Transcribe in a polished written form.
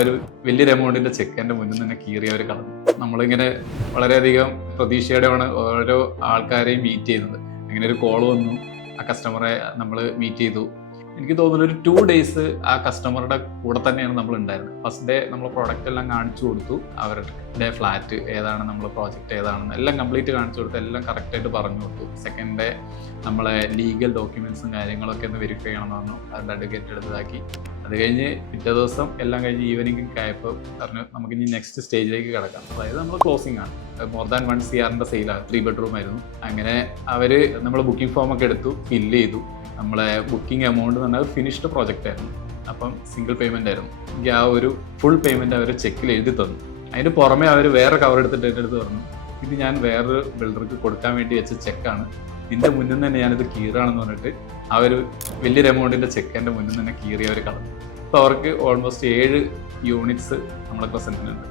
ഒരു വലിയൊരു എമൗണ്ടിന്റെ ചെക്ക് എൻ്റെ മുന്നിൽ തന്നെ കീറി അവർ കളഞ്ഞു. നമ്മളിങ്ങനെ വളരെയധികം പ്രതീക്ഷയോടെയാണ് ഓരോ ആൾക്കാരെയും മീറ്റ് ചെയ്യുന്നത്. അങ്ങനെ ഒരു കോൾ വന്നു, ആ കസ്റ്റമറെ നമ്മൾ മീറ്റ് ചെയ്തു. എനിക്ക് തോന്നുന്നു ഒരു 2 days ആ കസ്റ്റമറുടെ കൂടെ തന്നെയാണ് നമ്മൾ ഉണ്ടായിരുന്നത്. ഫസ്റ്റ് ഡേ നമ്മൾ പ്രോഡക്റ്റ് എല്ലാം കാണിച്ചു കൊടുത്തു, അവരുടെ ഫ്ലാറ്റ് ഏതാണ്, നമ്മളെ പ്രോജക്റ്റ് ഏതാണെന്ന് എല്ലാം കംപ്ലീറ്റ് കാണിച്ചു കൊടുത്തു, എല്ലാം കറക്റ്റായിട്ട് പറഞ്ഞു കൊടുത്തു. സെക്കൻഡ് ഡേ നമ്മളെ ലീഗൽ ഡോക്യുമെന്റ്സും കാര്യങ്ങളൊക്കെ ഒന്ന് വെരിഫൈ ചെയ്യണമെന്ന് പറഞ്ഞു, അവരുടെ അഡ്വക്കേറ്റ് എടുത്തതാക്കി. അത് കഴിഞ്ഞ് പിറ്റേ ദിവസം എല്ലാം കഴിഞ്ഞ് ഈവനിങ് ആയപ്പോൾ പറഞ്ഞു നമുക്ക് ഇനി നെക്സ്റ്റ് സ്റ്റേജിലേക്ക് കിടക്കാം. അതായത് നമ്മൾ ക്ലോസിംഗ് ആണ്. മോർ ദാൻ 1 CR സെയിലാണ്, 3 bedroom ആയിരുന്നു. അങ്ങനെ അവർ നമ്മൾ ബുക്കിംഗ് ഫോം ഒക്കെ എടുത്തു, ഫില്ല് ചെയ്തു. നമ്മളെ ബുക്കിംഗ് എമൗണ്ട് എന്ന് പറഞ്ഞാൽ ഫിനിഷ്ഡ് പ്രോജക്റ്റ് ആയിരുന്നു. അപ്പം സിംഗിൾ പേയ്മെൻ്റ് ആയിരുന്നു. എനിക്ക് ആ ഒരു ഫുൾ പേയ്മെൻറ്റ് അവർ ചെക്കിൽ എഴുതി തന്നു. അതിന് പുറമെ അവർ വേറെ കവർ എടുത്തിട്ട് എൻ്റെ അടുത്ത് പറഞ്ഞു, ഇത് ഞാൻ വേറൊരു ബിൽഡർക്ക് കൊടുക്കാൻ വേണ്ടി വെച്ച ചെക്കാണ്, നിൻ്റെ മുന്നിൽ നിന്ന് തന്നെ ഞാനിത് കീറാണെന്ന് പറഞ്ഞിട്ട് ആ ഒരു വലിയൊരു എമൗണ്ടിൻ്റെ ചെക്ക് എൻ്റെ മുന്നിൽ നിന്ന് തന്നെ കീറി അവർ കളഞ്ഞു. അപ്പോൾ അവർക്ക് ഓൾമോസ്റ്റ് 7 units നമ്മളെ പ്രസൻറ്റിനുണ്ട്.